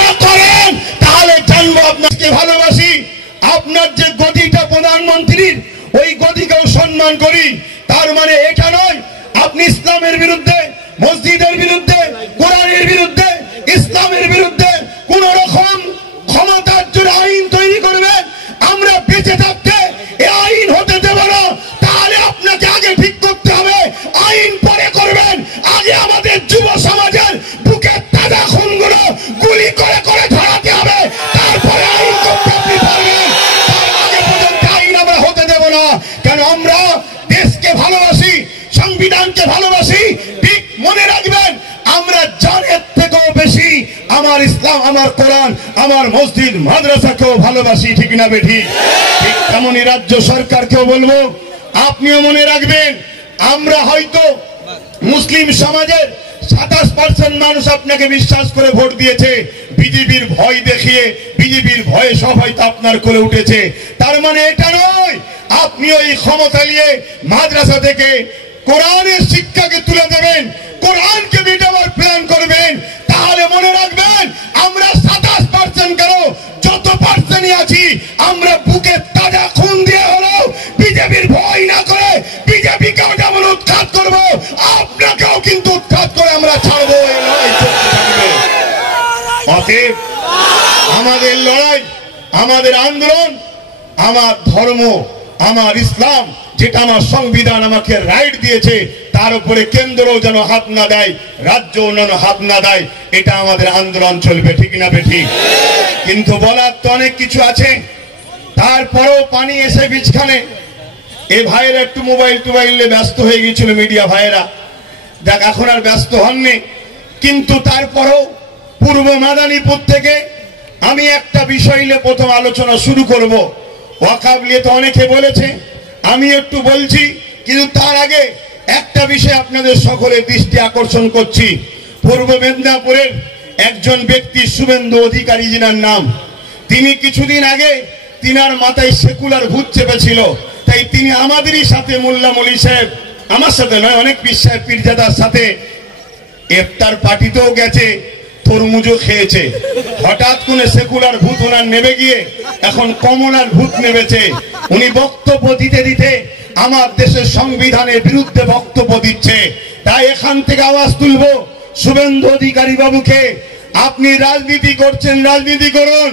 না করেন তাহলে জানবো আপনাকে ভালোবাসি। আপনার যে গদিটা প্রধানমন্ত্রীর, ওই গদিকেও সম্মান করি। তার মানে এটা নয় আপনি ইসলামের বিরুদ্ধে, মসজিদের বিরুদ্ধে, কোরআনের বিরুদ্ধে, ইসলামের বিরুদ্ধে কোন রকম ক্ষমতার জোরে আইন তৈরি করবেন। আমরা বেঁচে থাকতে এই আইন হতে দেব না। তাহলে আপনাকে আগে ঠিক করতে হবে, আইন পরে করবেন। আগে আমাদের যুব সমাজের বুকের তাজা খুনগুলো গুলি করে করে ধরাতে হবে, তারপরে আইন করতে আপনি পারবেন। তার আগে পর্যন্ত আইন আমরা হতে দেব না। কেন আমরা দেশকে ভালোবাসি, সংবিধানকে ভালোবাসি। ঠিক মনে রাখবেন, আমরা জানের থেকেও বেশি আমার ইসলাম, আমার কোরআন, আমার মসজিদ মাদ্রাসাকেও ভালোবাসি। ঠিক না বেঠি? ঠিক তেমনই রাজ্য সরকারকেও বলবো, আপনিও মনে রাখবেন, আমরা হয়তো মুসলিম সমাজের 27% মানুষ আপনাকে বিশ্বাস করে ভোট দিয়েছে। বিজেপির ভয় দেখিয়ে, বিজেপির ভয়ে সব হয়তো আপনার করে উঠেছে। তার মানে এটা নয় আপনি ওই ক্ষমতা নিয়ে মাদ্রাসা থেকে কোরআনের শিক্ষাকে তুলে দেবেন, কোরআনকে মিটাবার প্ল্যান করবেন। তাহলে মনে রাখবেন, আমরা 27% কেন, যত পার্সেন্টই আছি, আমরা বুকে তাজা খুন দিয়ে হলেও বিজেপির ভয় না করে বিজেপিকেও যেমন উৎখাত করবো, আপনাকেও কিন্তু উৎখাত করে আমরা ছাড়বো। এই লড়াই চলতে থাকবে। অতএব আমাদের লড়াই, আমাদের আন্দোলন, আমার ধর্ম, আমার ইসলাম, যেটা আমার সংবিধান আমাকে রাইট দিয়েছে, তার উপরে কেন্দ্রও যেন হাত না দেয়, রাজ্যও যেন হাত না দেয়। এটা আমাদের আন্দোলন চলবে। ঠিক না বেঠিক? কিন্তু বলার তো অনেক কিছু আছে। তারপরেও পানি এসে বিছখানে। এই ভাইয়েরা একটু মোবাইল টোবাইলে ব্যস্ত হয়ে গিয়েছিল, মিডিয়া ভাইয়েরা। দেখ, এখন আর ব্যস্ত হননি। কিন্তু তারপরেও পূর্ব মাদারীপুর থেকে আমি একটা বিষয় নিয়ে প্রথম আলোচনা শুরু করব। ওয়াকফ নিয়ে তো অনেকে বলেছে, আমি একটু বলছি। কিন্তু তার আগে একটা বিষয় আপনাদের সকলের দৃষ্টি আকর্ষণ করছি। পূর্ব মেদিনীপুরের একজন ব্যক্তি শুভেন্দু অধিকারী, যিনার নাম, তিনি কিছুদিন আগে তিনার মাথায় সেকুলার ভূত চেপেছিল। তাই তিনি আমাদেরই সাথে, মোল্লা মলি সাহেব, আমার সাথে নয়, অনেক পীর সাহেব পীরজাদার সাথে ইফতার পার্টিতেও গেছে, তরমুজও খেয়েছে। হঠাৎ করে সেকুলার ভূত ওনার নেমে গিয়ে এখন কমলার ভূত নেমেছে। উনি বক্তব্য দিতে দিতে আমার দেশের সংবিধানের বিরুদ্ধে বক্তব্য দিচ্ছে। তাই এখান থেকে আওয়াজ তুলবো, শুভেন্দু অধিকারী বাবুকে, আপনি রাজনীতি করছেন, রাজনীতি করুন,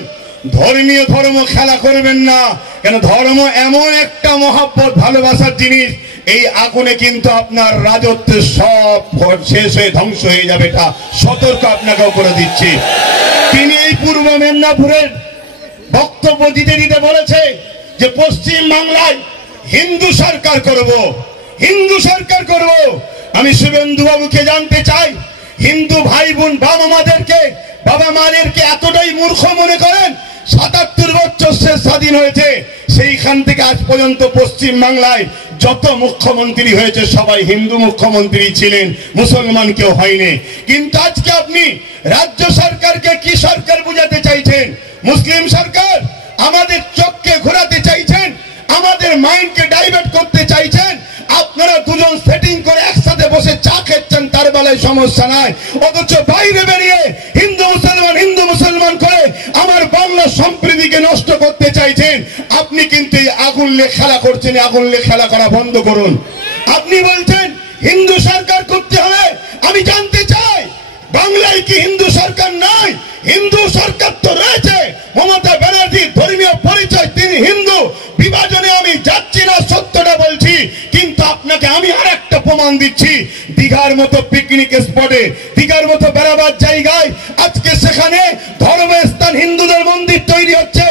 ধর্মীয় ধর্ম খেলা করবেন না। কেন, ধর্ম এমন একটা মহব্বত, ভালোবাসার জিনিস, এই আগুনে কিন্তু আপনার রাজত্বের সব শেষ হয়ে ধ্বংস হয়ে যাবে। এটা সতর্ক আপনাকেও করে দিচ্ছি। তিনি এই পূর্ব মেদিনীপুরের বক্তব্য দিতে দিতে বলেছে যে পশ্চিম বাংলায় হিন্দু সরকার করব, হিন্দু সরকার করব। আমি শুভেন্দু বাবুকে জানতে চাই, হিন্দু ভাই বোন বাবা মাদেরকে এতটাই মূর্খ মনে করেন? ৭৭ বছর সে স্বাধীন হয়েছে, সেইখান থেকে আজ পর্যন্ত পশ্চিম বাংলায় যত মুখ্যমন্ত্রী হয়েছে সবাই হিন্দু মুখ্যমন্ত্রী ছিলেন, মুসলমান কেউ হয়নি। কিন্তু আজকে আপনি রাজ্য সরকারকে কি সরকার বুঝাতে চাইছেন? মুসলিম সরকার। আমাদের চোখকে ঘোরাতে চাইছেন, আমাদের মাইন্ডকে ডাইভার্ট করতে চাইছেন। আপনারা দুজন সেটিং করে একসাথে বসে চা খেচ্ছেন, তার বেলায় সমস্যা নাই। অথচ বাইরে বেরিয়ে হিন্দু মুসলমান করে আমার বাংলা সম্প্রীতিকে নষ্ট করতে চাইছেন। আপনি কিন্তু এই আগুন নিয়ে খেলা করছেন, আগুন নিয়ে খেলা করা বন্ধ করুন। আপনি বলছেন হিন্দু সরকার করতে হবে। আমি জানতে চাই, বাংলায় কি হিন্দু সরকার নাই? হিন্দু সরকার তো রয়েছে। মমতা ব্যানার্জির ধর্মীয় পরিচয়, তিনি হিন্দু। বিভাজনে আমি যাচ্ছি না, সত্যটা বলছি। কিন্তু আপনাকে আমি আর একটা প্রমাণ দিচ্ছি। দীঘার মতো পিকনিক স্পটে, দীঘার মতো বেড়াবার জায়গায় আজকে সেখানে ধর্মস্থান, হিন্দুদের মন্দির তৈরি হচ্ছে।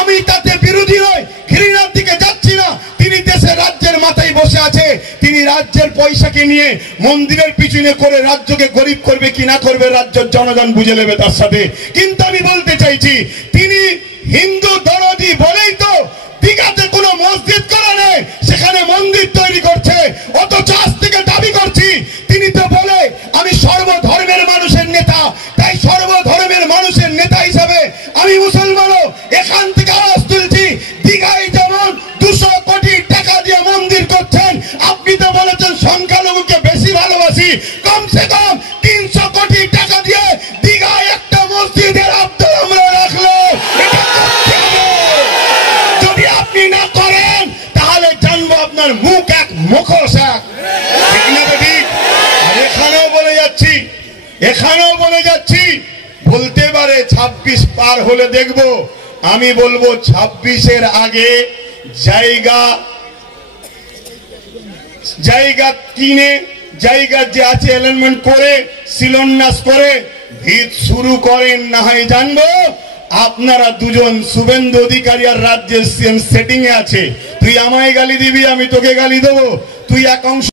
আমি তাতে বিরোধী নই, ঘৃণার দিকে যাচ্ছি না। তিনি দেশের রাজ্যের মাথায় বসে আছে। তিনি রাজ্যের পয়সাকে নিয়ে মন্দিরের পিছনে করে রাজ্যকে গরিব করবে কি না করবে, রাজ্যের জনগণ বুঝে নেবে তার সাথে। কিন্তু আমি বলতে চাইছি, তিনি হিন্দু দরদি বলেই তো দীঘাতে কোনো মসজিদ করা নেই, সেখানে মন্দির তৈরি করছে। অথচ আজ থেকে দাবি করছি, তিনি তো বলে আমি সর্বধর্মের মানুষের নেতা। তাই সর্বধর্মের মানুষের নেতা হিসাবে আমি মুসলমানও এখান থেকে আওয়াজ তুলছি। দীঘায় যেমন 200 কোটি টাকা দিয়ে মন্দির করছেন, আপনি তো বলেছেন সংখ্যালঘুকে বেশি ভালোবাসি। কমসে কম 300 কোটি টাকা দিয়ে দীঘায় একটা মসজিদের এখানেও বলে যাচ্ছি, বলতে পারে 26 পার হলে দেখব। আমি বলবো 26-এর আগে জায়গা কিনে, জায়গা যে আছে অ্যালাইনমেন্ট করে, শিলান্যাস করে ভিত শুরু করেন, না হয় জানবো আপনারা দুজন শুভেন্দু অধিকারী আর রাজ্যের সিএম সেটিং এ আছে। তুই আমায় গালি দিবি, আমি তোকে গালি দেবো। তুই এক অংশ